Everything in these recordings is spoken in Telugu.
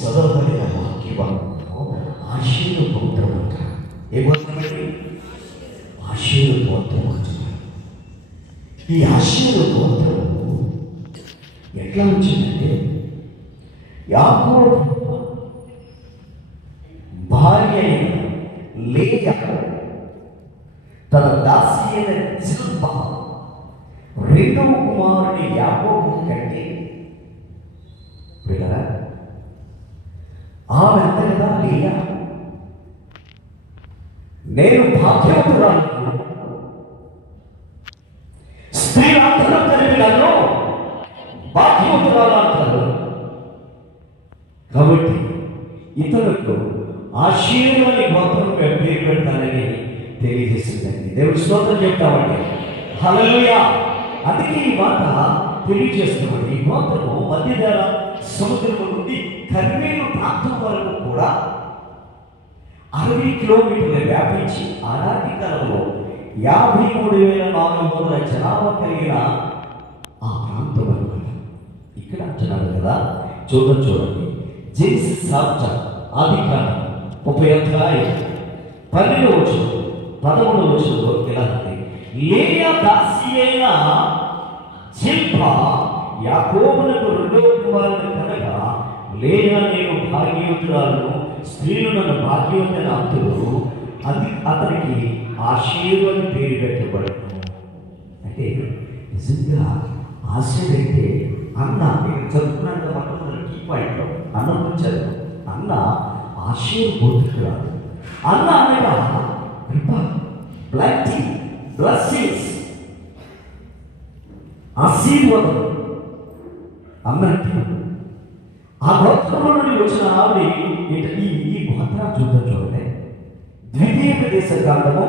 చదవబడిన వాక్యభాగంలో ఆశీర్వ గోత్రం అంటారు. ఏ గోత్రం అండి? ఆశీర్వ గోత్రం అంటున్నారు. ఈ ఆశీర్వ గోత్రము ఎట్లా వచ్చిందంటే, యాకోబు భార్య అయిన లేయా తన దాసి అయిన జిల్పా రెండవ కుమారుని యాకోబు కంటే పిల్లరా ఆమె అంత కదా లేయా, నేను భాగ్యవంతురాలు, స్త్రీలందరూ కలిపి నన్ను భాగ్యవంతురాలు అంటారు. కాబట్టి ఇతరులకు ఆశీర్వాని గోత్రం పేరు పెడతానని తెలియజేసిందండి. దేవుడి స్తోత్రం చెప్తామండి. హల్లెలూయా. అందుకే ఈ మాట తెలియజేస్తున్నామండి. ఈ గోత్రము మధ్యధర సముద్రం నుండి కర్మేలు ప్రాంతం వరకు కూడా 60 కిలోమీటర్లు వ్యాపించి ఆనాటి కాలంలో 53,400 జనాభా కలిగిన ఆ ప్రాంతం అనమాట. ఇక్కడ అంటున్నారు కదా, చూడండి. జెనిసిస్ చాప్టర్ ఆదికాండం 30 అధ్యాయం 12వ వచనం 13వ వచనంలో ఇలా ఉంది, లేయా దాసి అయిన జిల్పా యాకోబునకు రెండవ కుమారుని కనుక లేయా నేను భాగ్యవంతురాలను, స్త్రీలు నన్ను భాగ్యవంతుల అంతులు, అది అతనికి ఆశీర్వాద పేరు పెట్టబడను. అంటే నిజంగా ఆశీర్వైతే అన్న నేను చదువుకున్నాను మొట్టమొదటి కీ పాయింట్లో అన్నం వచ్చారు. అన్న ఆశీర్వోతురాలు. అన్న అనగా కృప, బ్లెస్సింగ్, బ్లెస్సింగ్స్, ఆశీర్వాదం అన్నట్టు. ఆ గోత్రంలో నుండి వచ్చిన ఆవిడ ఈ గోత్ర చూడండి. ద్వితీయోపదేశ కాండము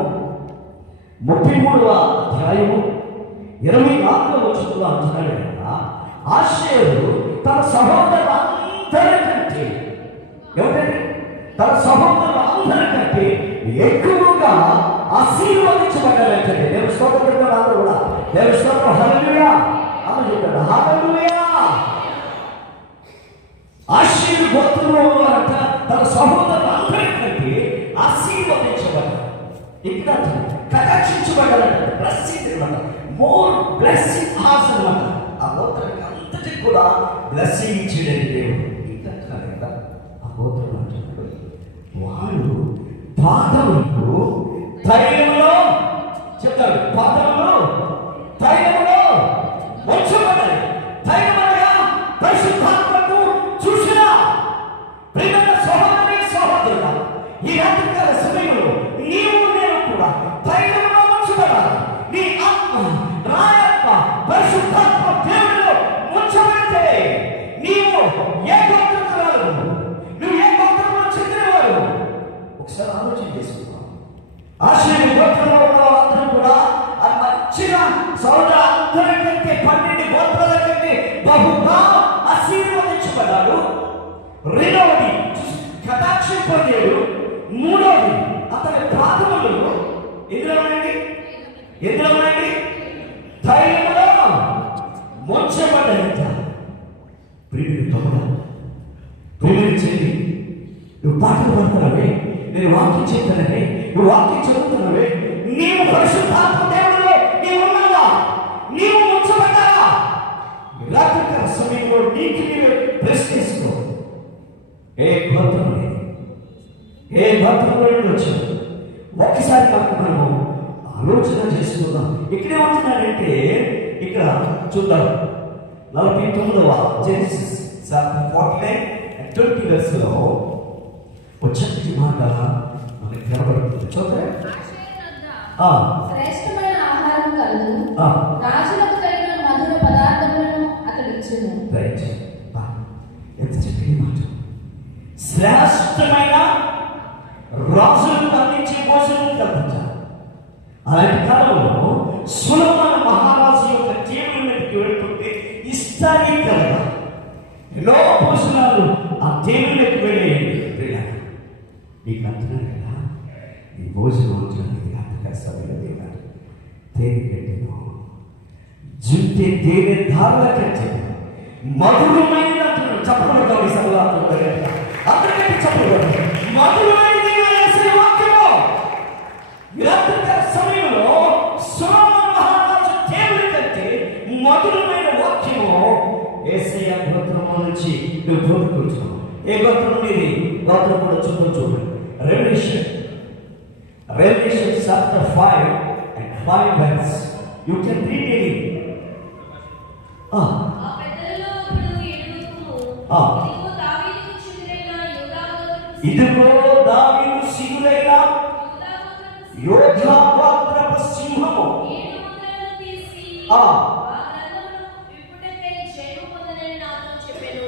33వ అధ్యాయము 24వ వచనంలో అంటున్నాడు కదా, ఆషేరు తన సహోదరులందరికంటే ఏమిటండి, తన సహోదరులందరికంటే ఎక్కువగా ఆశీర్వదించబడ్డారంటే. దేవుని స్తోత్రం అందరూ కూడా దేవుని స్తోత్రం. హల్లెలూయా అని చెప్పాడు. హల్లెలూయా. ఆశీర్వ గోత్రంలో అంట తన సహోదరులందరికంటే ఆశీర్వదించబడ్డారు. ఇక్కడ కటాక్షించబడ్డారంట. బ్లెస్సింగ్ అనమాట, మోర్ బ్లెస్సింగ్ హాస్ అనమాట. ఆ గోత్రానికి అంతటి కూడా బ్లెస్సింగ్ ఇచ్చేది దేవుడు. ఇంకా కదా ఆ గోత్రం అంటున్నాడు, వాడు పాదములు తైలములో చెప్తాడు, పాదములు తైలములో వచ్చబడ్డాయి. తైలమనగా పరిశుద్ధాత్మకు చూసిన ప్రియమైన సహోదరి సహోదరుడా, ఈ రాత్రికాల సమయంలో నీవు నేను కూడా తైలములో వచ్చబడాలి. నీ ఆత్మ రాయత్మ పరిశుద్ధాత్మ దేవుడిలో ముంచబడితే నీవు ఏ గోత్రమురాలు, నువ్వు ఏ గోత్రంలో చెందినవాడు ఒకసారి ఆలోచన చేసుకున్నావు. ఆశీర్వ గోత్రంలో ఉన్న వాళ్ళందరూ కూడా అది మంచిగా సోదరులందరికంటే 12 గోత్రాల కంటే బహుగా ఆశీర్వదించబడ్డాడు. రెండవది కటాక్షం పొందాడు. మూడవది అతని పాదములు ఎందులో ఉన్నాయండి? తైలములో ముంచబడ్డాయంట. ప్రియుడు తమ్ముడా, ప్రియుడు చెల్లి, నువ్వు పాటలు పడుతున్నావే, నేను వాక్యం చెప్తానని నువ్వు వాక్యం చదువుతున్నావే, నీవు పరిశుద్ధాత్మ దేవుడిలో నీవు ఉన్నావా? నీవు ముంచబడ్డావా? రాత్రికాల సమయంలో నీకు నీవే ప్రశ్నించుకో. ఏ గోత్రంలో వచ్చావు? ఒక్కసారి మాకు మనము ఆలోచన చేసుకుందాం. ఇక్కడే ఉంటున్నాడంటే ఇక్కడ చూద్దాం. 49వ జెనిసిస్ 49:20 వెర్స్లో వచ్చే మాట మనకి కనబడుతుంది. చూద్దాం. శ్రేష్టమైన ఆహారం కలదు, రాజులకు తగిన మధుర పదార్థములను అతడు ఇచ్చెను. రైట్. ఎంత చక్కని మాట. శ్రేష్టమైన రాజులకు అందించే భోజనం కల్పించాలి. అలాంటి కాలంలో సొలొమోను మహారాజు యొక్క టేబుల్ మీదకి వెళ్తుంటే ఇస్తానే కదా ఎన్నో భోజనాలు ఆ టేబుల్ మీదకి వెళ్ళేయండి. నీకు అంటున్నాను కదా, ఈ భోజనం వచ్చినది అంతగా సభ్యులు తేనె కట్టెను, జుంటే తేనె ధారల కట్టెను, మధురమైన చెప్పడం సభ నువ్వు కోరుకుంటున్నావు. ఏ గోత్రం మీది గోత్రం కూడా చూడండి. Revelation chapter 5 and 5 verse. You can read it. ఆ పెద్దలలో ఒకడు ఎడుగుతూ, ఇదిగో దావీదు శిశువైన యోధా గోత్రపు సింహము ఏడు ముద్రలను తీసి ఆ గ్రంథమును విప్పుటకై జయము పొందనని నాతో చెప్పెను.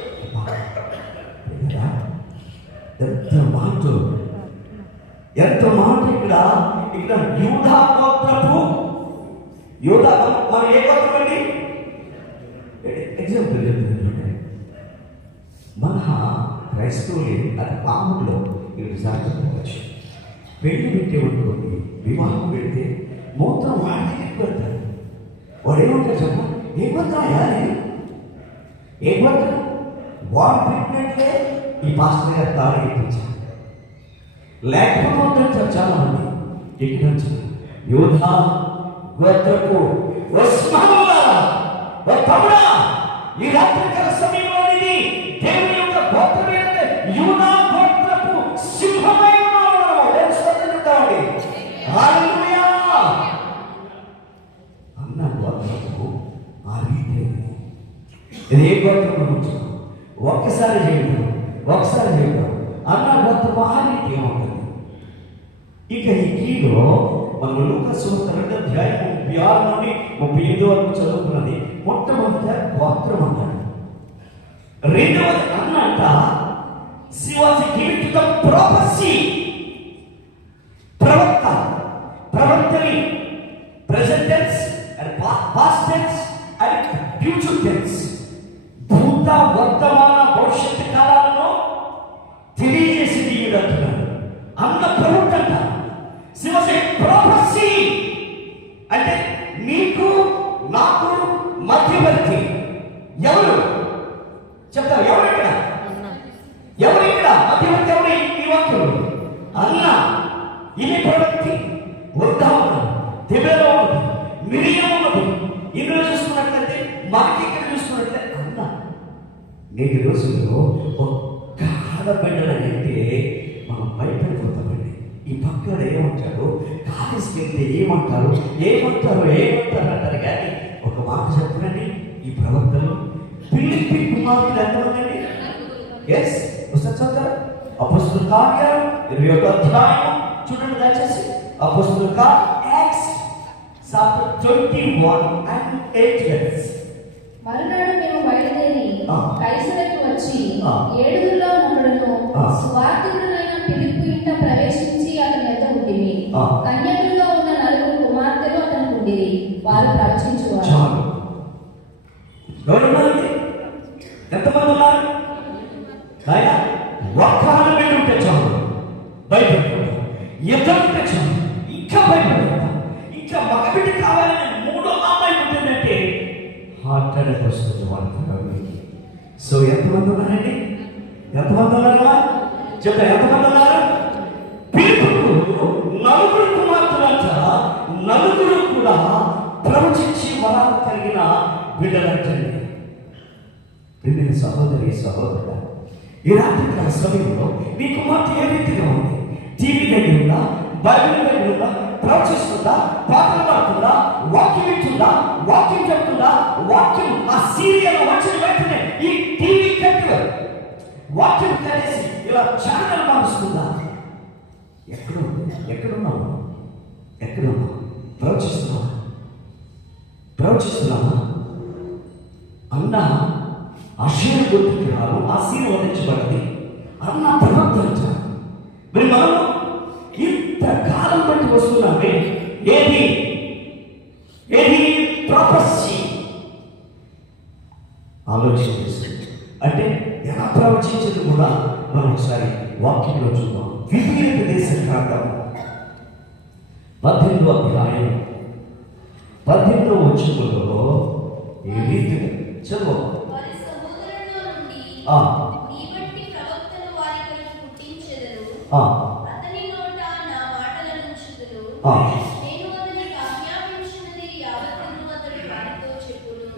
ఎంత మాట ఇక్కడ యూదా గోత్రపు యూదా మన ఏ గోత్రం అండి? ఎగ్జాంపుల్ చెప్తుంది. మన క్రైస్తవులు అది పాములో ఇది సాధించవచ్చు. పెళ్లి పెట్టే ఉంటుంది, వివాహం పెడితే మూత్రం వాడికి పెడతారు. వాడు ఏమంటారు చెప్ప? ఏ గోత్రం యాది? ఏ గోత్రం? వాడు పెట్టినట్లే ఈ పాస్టర్ గారు తాడు ఎక్కించారు. లేకపోతే చాలా మంది ఎక్కించారు. యూదా గోత్రపు తమ్ముడా, ఈ రాత్రికాల సమయంలోనిది దేవుని యొక్క గోత్రమే. యూదా గోత్రపు సింహమై ఉన్నాడు. హల్లెలూయా. అన్న గోత్రపు ఆ రీతి ఇది ఏ గోత్రం గురించి ఒక్కసారి చేయడం అన్న గోత్రపు ఆ రీతి ఏముంటుంది. ఇక ఈ కీలో మనం లూకాసు 2:36 నుండి 38 వరకు చదువుకున్నది. మొట్టమొదట గోత్రం అంటాడు. రెండవది అన్నంట she was given to the prophecy. ప్రవక్తని present tense and past tense and future tense. భూత వర్తమాన భవిష్యత్తు కాలాలలో తెలియజేసింది అంటున్నాడు. అన్న ప్రవక్త అంట. she was a prophecy అంటే నీకు నాకు మధ్యవర్తి. ఎవరు చెప్తారు? ఎవరు ఇక్కడ మధ్యవర్తి? ఎవరు ఈ వాక్యం? అన్న. ఇది ప్రవక్తి. ఉద్దామన దిబేలో ఉన్నది, మిరియం ఉన్నది. ఇందులో చూసుకున్నట్లయితే మనకి ఇక్కడ చూసుకున్నట్లయితే అన్న. నేటి రోజుల్లో ఒక్క ఆడబిడ్డలంటే మనం భయపడిపోతామండి. ఈ పక్కన ఏమంటారు? కాలేజీకి వెళ్తే ఏమంటారు అంటారు. కానీ ఒక మాట చెప్పండి, ఈ ప్రవక్తలు ఫిలిప్పీ కుమారులు ఎంతమంది? ఎస్ ఒకసారి చదువుతారు. అపొస్తలుల కార్యాలు 21వ అధ్యాయం చూడండి దయచేసి. అపొస్తలుల యాక్ట్స్ చాప్టర్ 21 and 8 verse. మరునాడు మేము బయలుదేరి కైసరకి వచ్చి ఆ. ఏడుగురిలో ఒకడును ఆ. సువార్తికుడైన ఫిలిప్పు ఇంట ప్రవేశించి అతని యొద్ద ఉంటిమి. ఆ. కన్యకుల్లో ఉన్న 9 కుమార్తెలు అతనికి ఉండిరి. వారు ప్రవచించువారు. చాలు. గవర్నమెంట్ ఎంతమంది ఉన్నారు? ఆయన ఒక్క ఆడబిడ్డ ఉంటే చాలు భయపడతాడు. ఇద్దరు ఉంటే చాలు ఇంకా భయపడతాడు. ఇంకా మగబిడ్డ కావాలని 3వ అమ్మాయి ఉంటుందంటే హార్ట్ అటాక్ వస్తుంది వాళ్ళకి. సో ఎంతమంది ఉన్నారండి? ఎంతమంది ఉన్నారా? చెప్తా, ఎంతమంది ఉన్నారు? పిలుపుకు 9 కుమార్తెలంట. 9 కూడా ప్రవచించి వరాలు కలిగిన బిడ్డలంటండి. ప్రియమైన సహోదరుడా, ఈ రాత్రి సమయంలో మీ కుమార్తె ఏ రీతిగా ఉంది? టీవీ దగ్గర ఉందా? బైబిల్ దగ్గర ఉందా? ప్రవచిస్తుందా? పాటలు పాడుతుందా? వాక్యం ఇస్తుందా? వాక్యం చెప్తుందా? వాక్యం ఆ సీరియల్ వచ్చిన వెంటనే ఈ టీవీ కట్టు వాక్యం కలిసి ఇలా ఛానల్ మారుస్తుందా? ఎక్కడున్నావు? ప్రవచిస్తున్నావా? అన్న ఆశీర్వదించారు, ఆశీర్వదించబడింది. అన్న ప్రవక్త. మరి మనం ఇంత కాలం బట్టి వస్తున్నామే. ఏది ప్రొఫెసీ ఆలోచించేస్తుంది. అంటే ఎలా ప్రవచించేది కూడా మనం ఒకసారి వాక్యంలో చూద్దాం. విభిన్న దేశ కాండం 18వ అధ్యాయం 18వ వచనంలో ఈ రీతిగా చదువు.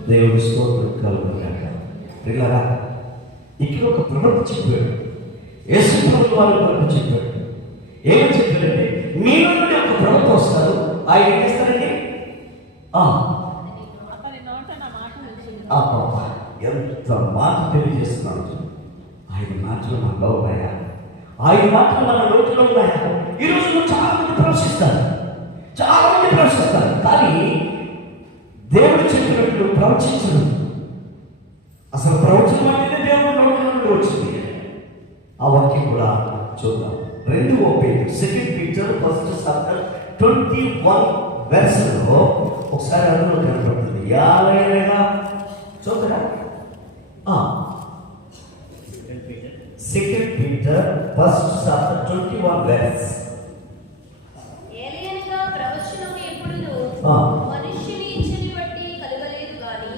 దేవుడి స్తోత్రం కలుగుగాక. పిల్లరా, ఇక్కడ ఒక ప్రవక్త చెప్పాడు, యేసు ప్రభువు వారి కొరకు చెప్పాడు. ఏమని చెప్పాడంటే, మీలో నుండి ఒక ప్రవక్త వస్తారు, ఆయన ఏం చేస్తారండి? ఎంత మాట తెలియజేస్తున్నాడు. ఆయన మాటలు మనలో ఉన్నాయా? ఆయన మాటలు మన నోటిలో ఉన్నాయా? ఈరోజు చాలా మంది ప్రవచిస్తారు, చాలా మంది ప్రవచిస్తారు, కానీ దేవుడు చెప్పినట్లు ప్రవచించడం. అసలు ప్రవచనం అంటే దేవుడు నోటి నుండి వచ్చింది. ఆ వాక్యం కూడా చూద్దాం. 2వ పేతురు, 2 Peter 1:21 వెర్స్లో ఒకసారి అందులో కనపడుతుంది. యాలైనా చూద్దా? 2 Peter 1:21 వెర్స్. ఏలియన్గా ప్రవచనము ఎప్పుడును మనుష్యుని ఇచ్చని బట్టి కలగలేదు గాని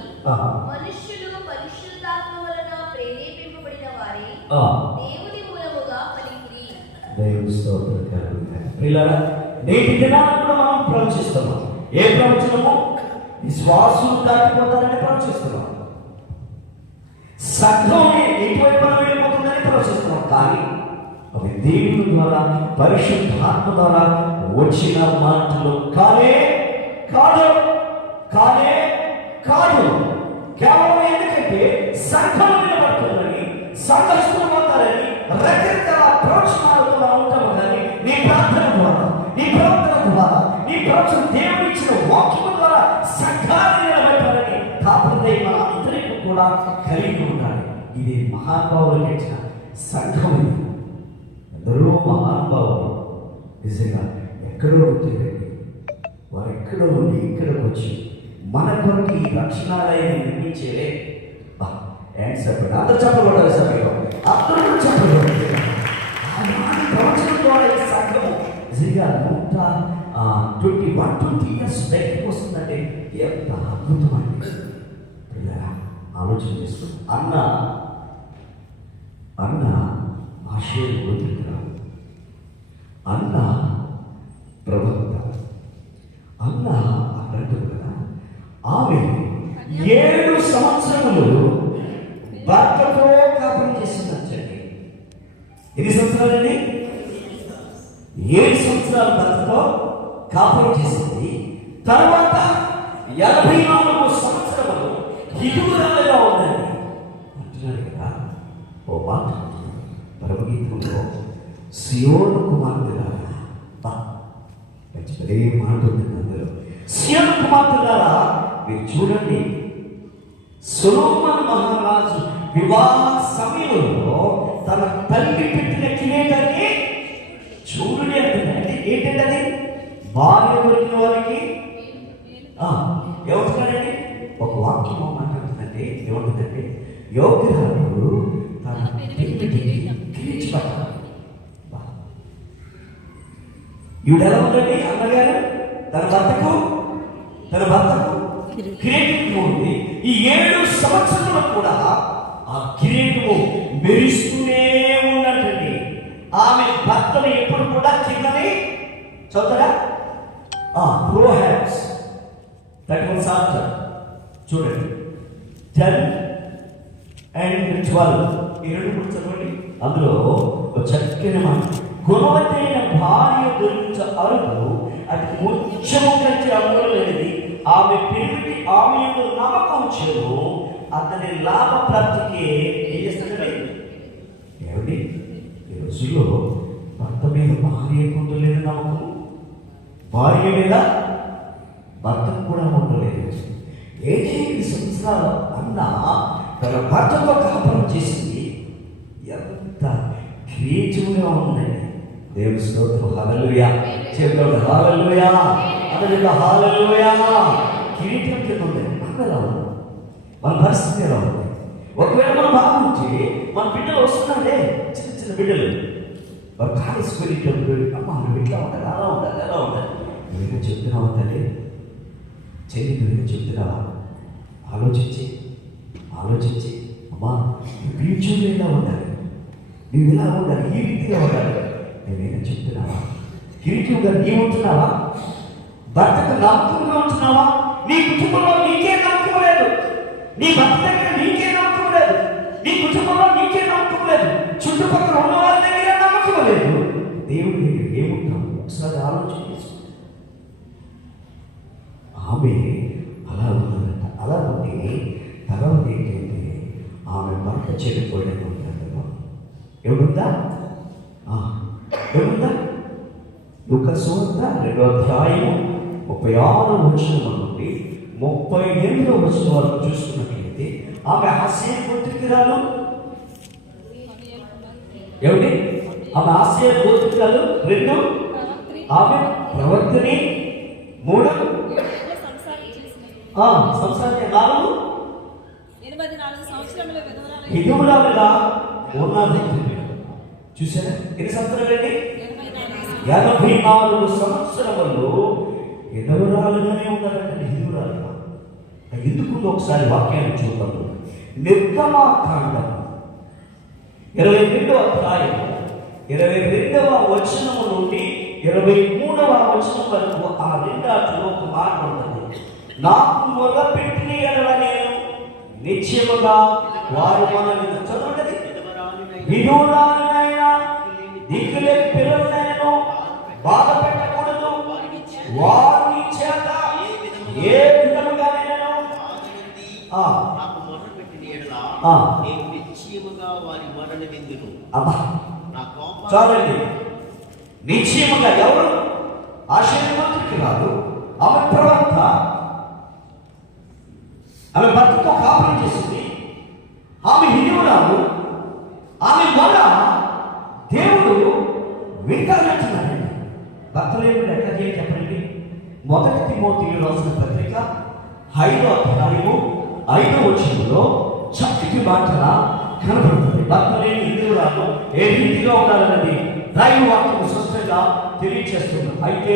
మనుష్యులు పరిశుద్ధాత్మ వలన ప్రేరేపింపబడిన వారే దేవుని మూలముగా పలికిరి. దేవుని స్తోత్రం కలుగుగాక. ప్రియులారా, నేటి దినాన కూడా మనం ప్రవచిస్తున్నాం. ఏ ప్రవచనము? విశ్వాసులు దాటిపోతారని ప్రవచిస్తున్నాం. సంఘం ఎటువైపు వెళ్ళిపోతుందని ప్రవచిస్తున్నాం. కానీ అవి దేవుని ద్వారా, పరిశుద్ధాత్మ ద్వారా వచ్చిన మాటలు కానే కాదు, కానే కాదు. కేవలం ఎందుకంటే సంఘం నిలబడుతుందని, సంఘస్థులు అవుతారని రకరకాల ప్రవచనాలు కూడా ఉంటాము. కానీ నీ ప్రార్థన ద్వారా, నీ ప్రవర్తన ద్వారా, నీ ప్రవచన దేవుడు ఇచ్చిన వాక్యం ద్వారా సంఘాన్ని నిలబెట్టాలని కాకపోతే మన అందరికీ కూడా కలిగి ఉండాలి. ఇది మహానుభావులకు ఇచ్చిన సంఘం. ఇది ఎందరో మహానుభావులు నిజంగా ఎక్కడో ఉంటుందండి. వారు ఎక్కడో ఉండి ఇక్కడికి వచ్చి మన కొరకు ఈ రక్షణాలయాన్ని నిర్మించే చెప్పండి. అందరూ చెప్పకూడదు సమయంలో, అందరూ చెప్పకూడదు. ప్రవచనం ద్వారా ఈ సంఘము నిజంగా 120 years బయటకు వస్తుందంటే ఎంత అద్భుతం అండి. ఆలోచన చేస్తుంది. అన్న ఆశయం వదులుకున్నాడు. అన్న ప్రవక్త, అన్న అన్నట్టు కదా. ఆమె 7 సంవత్సరములు భర్తతో కాపురం చేసిందండి. ఎన్ని సంవత్సరాలండి? 7 సంవత్సరాలు భర్తతో కాపురం చేసింది. తర్వాత 84 సంవత్సరములు హితురాలుగా ఉందండి అంటున్నాడు కదా. ఓ మాట పరమగీతంలో సియోను కుమార్తెలారా, ఏ మాట ఉంది అందులో. సియోను కుమార్తెలారా, మీరు చూడండి, సొలొమోను మహారాజు వివాహ సమయంలో తన తల్లి పెట్టిన కిరీటాన్ని చూడండి అంటున్నాడు. ఏంటంటే అది భార్య దొరికిన వారికి ఏమవుతున్నాడండి? ఒక వాక్యం మాట్లాడుతుందంటే ఏమంటుందంటే, యోగ్యురాలు తన కిరీచి పట్టాలి. ఈవిడ ఎలా ఉందండి? అన్నగారు తన భర్తకు కిరీటం ఉంది. ఈ 7 సంవత్సరాలు కూడా ఆ కిరీటము మెరుస్తూనే ఉన్నట్టండి. ఆమె భర్తను ఎప్పుడు కూడా కిందని చదువుతారా? ప్రోహాబ్స్ 31 సంవత్సరం చూడండి, 10 and 12 ఈ 2 కూడా చదవండి. అందులో ఒక చక్కని మాట, గుణవతైన భార్య గురించి అరుగు అది ముఖ్యము కంటే అమ్మలేనిది. ఆమె పెరిగి ఆమె యొక్క నమ్మకం చెడు అతని లాభ ప్రాప్తికి ఏం చేస్తుందండి? ఏమిటి ఈ రోజుల్లో భర్త మీద భార్య ఉండలేదు నమ్మకం, భార్య మీద భర్తకు కూడా ఉండలేదు. 7 సంవత్సరాలు అన్న తన భర్తతో కాపురం చేసింది. ఎంత క్రియేటివ్గా ఉందండి. దేవుని స్తోత్రం. హల్లెలూయా చెప్పండి. హల్లెలూయా అందరికీ హల్లెలూయా. కిరీటం కింద ఉంది. ఎలా ఉంది మన పరిస్థితి? ఎలా ఉంది? ఒకవేళ మనం బాగుంటే మన బిడ్డలు వస్తున్నారే, చిన్న చిన్న బిడ్డలు వారు కాలేసుకునేటప్పుడు అమ్మ నువ్వు ఇట్లా ఉండాలి, అలా ఉండాలి, ఎలా ఉండాలి. నువ్వేదో చెప్తున్నావా తల్లి? చెల్లి నువ్వేదో చెప్తున్నావా? ఆలోచించి అమ్మా ఫ్యూచర్లో ఎలా ఉండాలి, నువ్వు ఎలా ఉండాలి, ఈ రీతిగా ఉండాలి. నువ్వేదో చెప్తున్నావా? కిరీటంగా నీవు ఉంటున్నావా? భర్తకు నమ్మకంగా ఉంటున్నావా? నీ కుటుంబంలో నీకే నమ్మకం లేదు, నీ భర్త దగ్గర నీకే నమ్మకం లేదు, నీ కుటుంబంలో నీకే నమ్మకం చెడిపోయిన ఉంటారు. ఎవడుందా? ఎవడుందా? లూకా సువార్త 2వ అధ్యాయము 36వ వచనం నుండి 38వ వచనం వరకు చూసుకున్నట్లయితే ఆమె ఆశీర్వదితురాలు. ఏమిటి? ఆమె ఆశీర్వదితురాలు. 2 ఆమె ప్రవర్తని. 3 సంసారి. 4 విధురాలుగా ఉన్నది. చూసారా ఎన్ని సంవత్సరాలండి? 84 సంవత్సరములు విధురాలుగానే ఉన్నారంటే విధురాలుగా. ఎందుకు ఒకసారి వాక్యాన్ని చూద్దాం. నిర్గమకాండం 22వ అధ్యాయం 22వ వచనము నుండి 23వ వచనం వరకు ఆ రెండాట్లో ఒక మాట ఉంటుంది. నాకు మొదలుపెట్టిన ఎడల నేను నిశ్చయముగా వారి మనల్ని చదవండి. విధురాలనైనా దిక్కులేని పిల్లలనైనా బాధ పెట్టకూడదు. వారి చేత ఏ విధముగా చాలండి. నిశ్చయముగా ఎవరు? ఆశీర్వాదానికి రాదు. ఆమె ప్రవక్త. ఆమె భర్తతో కాపురం చేసింది. ఆమె హిందువురాలు. ఆమె వల్ల దేవుడు వింటానంటున్నాడండి. భర్తలేముడు ఎట్లా చేయాలి చెప్పండి. 1 తిమోతికి రాసిన పత్రిక 5వ అధ్యాయము 5వ వచనంలో చక్కటి మాటల కనబడుతుంది. భర్తలేని హిందువురాలు ఏ రీతిగా ఉండాలన్నది దైవ వాక్యం స్పష్టంగా తెలియచేస్తుంది. అయితే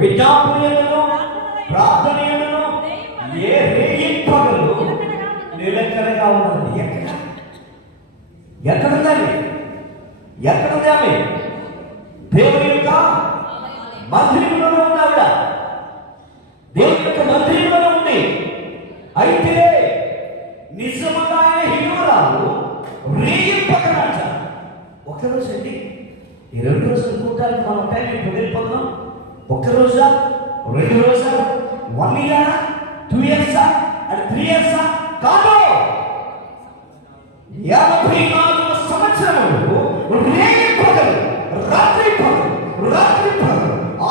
విజ్ఞాపనలను ప్రార్థనలను ఏ రేయింపగలు నిలకడగా ఉన్నది. ఎక్కడుందండి? ఎక్కడుంది ఆమె? దేవుని యొక్క మందిరంలో ఉన్నావిడ. దేవుని యొక్క మందిరంలో ఉంది. అయితే నిజముగా ఆయన హిందువురాలు రేయింపగలంట. ఒక్కరోజు అండి. 2 రోజులు కూటానికి మనం టైం ఇప్పుడు వెళ్ళిపోతున్నాం. 1 రోజా, 2 రోజా, 1 ఇయర్, 2 years అండ్ 3 years కాదు. 54 సంవత్సరములు రేయింపగలు, రాత్రి పగలు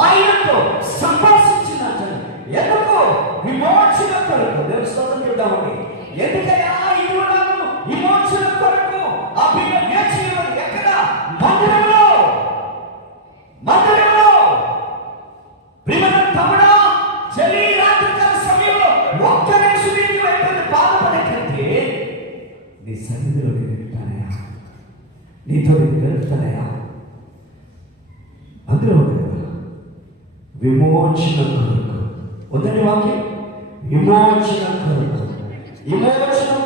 ఆయనతో సంభాషించినట్టు. ఎందుకు? విమోచన కొరకు. దేవుని స్తోత్రం చెప్తామండి. ఎందుకయ్యా విమోచన కొరకు ఆ బిడ్డ నేర్చి ఎక్కడ? మందిరంలో. ప్రియమైన తమ్ముడా, చలి రాత్రికాల సమయంలో ఒక్క నిమిషం నీకు అయిపోయింది బాధపడేటంటే నీ సన్నిధిలో నేను వెళ్తానయా, నీతో నేను వెళ్తానయా. అందులో విమోచన కొరకు ఉందండి వాక్యం. విమోచన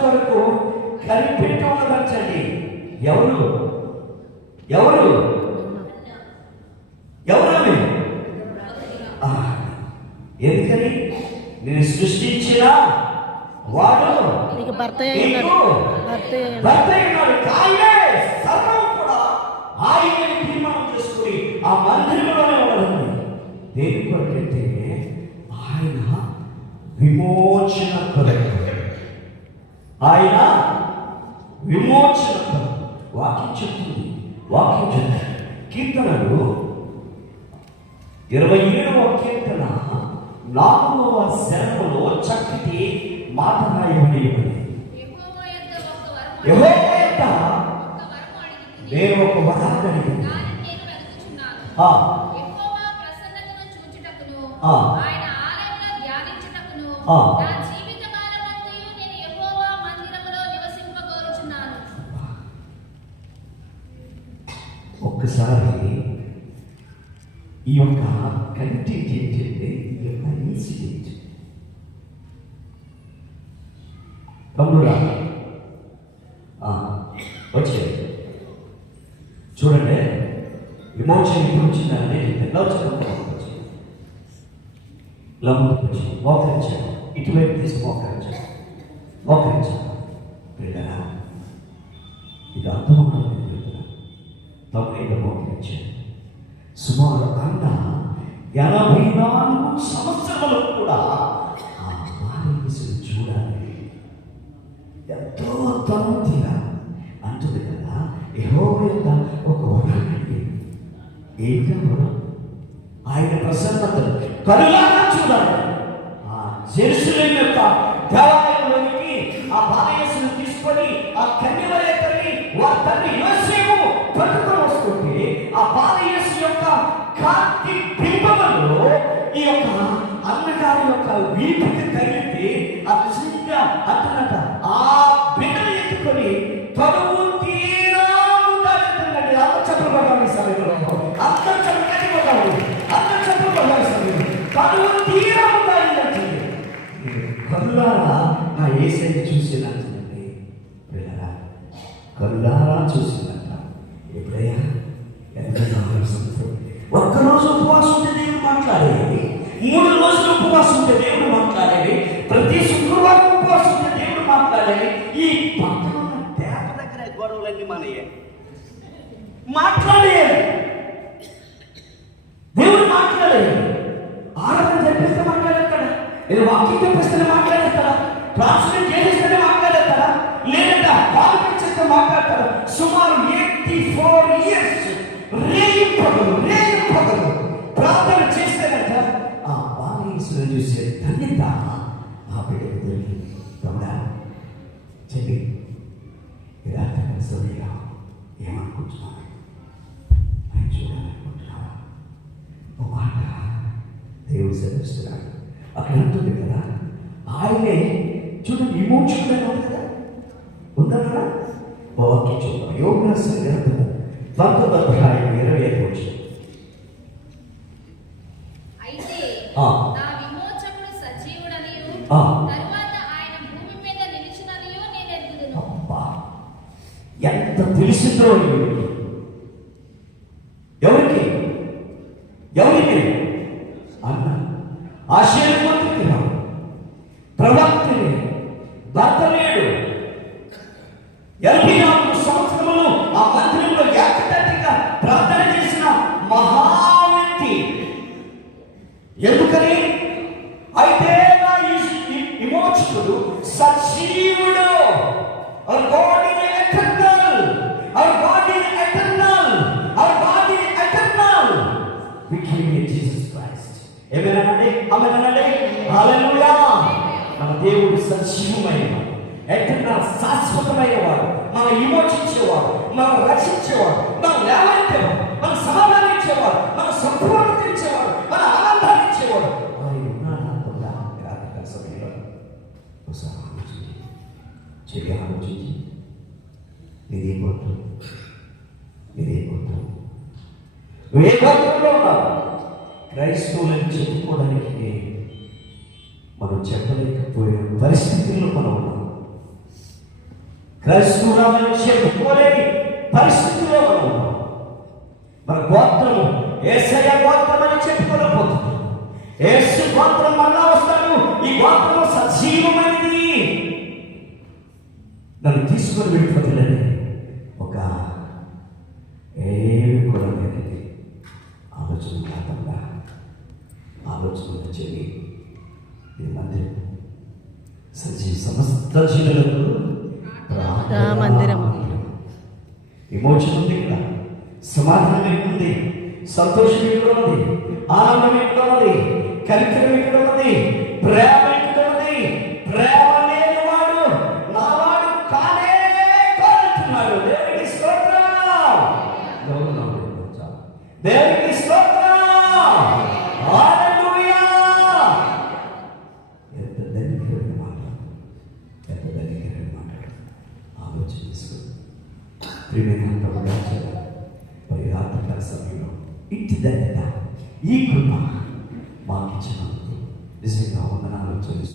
కొరకు కనిపెట్టి ఉండవచ్చండి. ఎవరు? ఎందుకని? నేను సృష్టించిన వాడు భర్త అయినాడు. సర్వం కూడా ఆయనని తీర్మానం చేసుకుని ఆ మందిరంలోనే ఉండదు. దేని కొరకంటే ఆయన విమోచన కొరకు. వాక్యం చెప్తుంది. కీర్తనలు 27వ కీర్తన 4వ శరణంలో చక్కటి మాట రాయబడి ఉన్నది. యెహోవా యొద్ద నేను ఒక వరాన్ని అడిగాను. ఆయన ఆలయంలో ధ్యానించుటకును నా జీవిత కాలమంతయు నేను యెహోవా మందిరములో నివసింపగోరుచున్నాను. ఒక్కసారి ఈ యొక్క కంటెంట్ ఏంటంటే ఈ యొక్క ఇన్సిడెంట్ తమ్ముడా వచ్చే చూడండి. విమోచన ఇప్పుడు వచ్చిందని ఎలా వచ్చింది? ముందుకు వచ్చి మోకరించాను. ఇటువైపు తీసి మోకరించాను. ఇది అర్థమవుతుంది. తమ్ముడిగా మోకరించాను. సుమారు అన్న 84 సంవత్సరాలు కూడా ఆ బాలయేసుని చూడాలి. ఎంతో తృప్తిగా అంటుంది కదా, యెహోవా యొక్క ఒక వరాన్ని ఏంటో వరం, ఆయన ప్రసన్నతను కనులారా చూడాలి. ఆ జెరూసలేము యొక్క దేవాలయంలోనికి ఆ బాలయేసుని తీసుకొని ఆ కన్యమరియ తల్లి వారి తండ్రి యోసేపు పట్టుకొని వస్తుంటే ఆ బాలయేసు యొక్క కాంతి బింబములో ఈ యొక్క అన్నగారి యొక్క వీపుకి తగిలితే ఆ చిన్న అంటున్నట ఆ బిడ్డను ఎత్తుకొని తనువు తీరాము దాటుతుందండి. అంత చెప్పలు పడ్డాలి సమయంలో, అంత చెప్పని పడ్డాడు, అంత చెప్పలు పడ్డాలి సమయంలో తనువు తీరాము దాటిందంటే కనులారా ఆ యేసయ్యని చూసినట్టుందండి. పిల్లరా కనులారా చూసినట్ట. ఎప్పుడయ్యా ఎంత ఒక్కరోజు ఉపవాసం ఉంటే దేవుడు మాట్లాడేది, 3 రోజులు ఉపవాసం ఉంటే దేవుడు మాట్లాడేది, ప్రతి శుక్రవారం ఉపవాసం ఉంటే దేవుడు మాట్లాడేది. ఈ పక్కన ఉన్న తేప దగ్గర గొడవలన్నీ మనయ్యే మాట్లాడేది, దేవుడు మాట్లాడేది. ఆరాధన చెప్పేస్తే మాట్లాడేస్తాడా, నేను వాక్యం చెప్పేస్తే మాట్లాడేస్తాడా, ట్రాన్స్లేట్ చేసేస్తే మాట్లాడేస్తాడా, లేదంటే కాల్ చేస్తే మాట్లాడతాడా? సుమారు 84 years రేయి పగలు ప్రార్థన చేస్తానంట. ఆ బాలయేసుని చూసే ధన్యత ఆ బిడ్డకు దొరికింది. తమ్ముడా చెల్లి, సమయంలో ఏమనుకుంటున్నాను, ఆయన చూడాలనుకుంటున్నావా? ఒక మాట దేవుడు సెలవిస్తున్నాడు. అక్కడ అంటుంది కదా, ఆయనే చూడండి విమోచకుడైన కదా ఉందా కదా. వాక్యం చూద్దాం. యోగ గ్రంథము 19:25. అయితే నా విమోచకుడు సజీవుడనియు తరువాత ఆయన భూమి మీద నిలిచిననియు నేను ఎరుగుదును. అబ్బా, ఎంత తెలిసిందో ఎవరికి అన్న ఆశీర్వాదకి రావు, ప్రవక్తని భర్త లేడు. 84 సంవత్సరములు ఆ మందిరంలో ఏకదంటిగా ప్రార్థన చేసిన మహావ్యక్తి. ఎందుకని? అయితే నా విమోచకుడు సజీవుడు. Our God is eternal. Our God is eternal. Our God is eternal. We came in Jesus Christ. Amen అనండి, ఆమేన్ అనండి. హల్లెలూయా. మన దేవుడు సజీవమైన ఎటర్నల్ శాశ్వతమైన వాడు, మనం విమోచించేవాడు, మనం రక్షించేవాడు, మనం లేవనెత్తేవాడు, మన సమాధానం ఇచ్చేవాడు, మన సంపూర్ణత ఇచ్చేవాడు, మన ఆనందాన్ని ఇచ్చేవాడు. ఆయన ఉన్నాడా? రాత్రి సమయంలో ఒకసారి ఆలోచించి చెయ్యి ఆలోచించి నీదే గోత్రం, నువ్వు ఏ గోత్రంలో ఉన్నావు? క్రైస్తవులని చెప్పుకోవడానికి మనం చెప్పలేకపోయిన పరిస్థితుల్లో మనం ఉన్నాం. క్రైస్తవులని చెప్పుకోలేని పరిస్థితుల్లో మనం ఉన్నాం. మన గోత్రము యేసయ్య గోత్రం అని చెప్పుకోలేకపోతున్నాం. యేసు గోత్రం మళ్ళా వస్తాడు. ఈ గోత్రము సజీవమైనది, నన్ను తీసుకొని వెళ్ళిపోతుందని ఒక ఏమి కూడా లేనిది ఆలోచన కాకుండా ఆలోచన చెవి ఇది మందిరం సజీవ సమస్త జీవులకు మందిరము. విమోచన ఉంది ఇక్కడ, సమాధానం ఉంది, సంతోషం ఇక్కడ ఉంది, ఆనందం ఇక్కడ ఉంది, కనికరం ఇక్కడ ఉంది, ప్రేమ ఇక్కడ ఉంది. ప్రేమ లేని వాడు నావాడు కానే కాదంటున్నాడు. దేవునికి స్తోత్రం, దేవునికి స్తోత్రం. హల్లెలూయా. ఎంత ధన్యమైన మాట, ఎంత ధన్యమైన మాట. ఆలోచన చేసుకోండి ప్రియమైన మరి రాత్రి సమయంలో ఇంటి ధన్యత, ఈ కృప మాకు ఇచ్చినందుకు నిజంగా వందనాలు చెల్లిస్తున్నాను.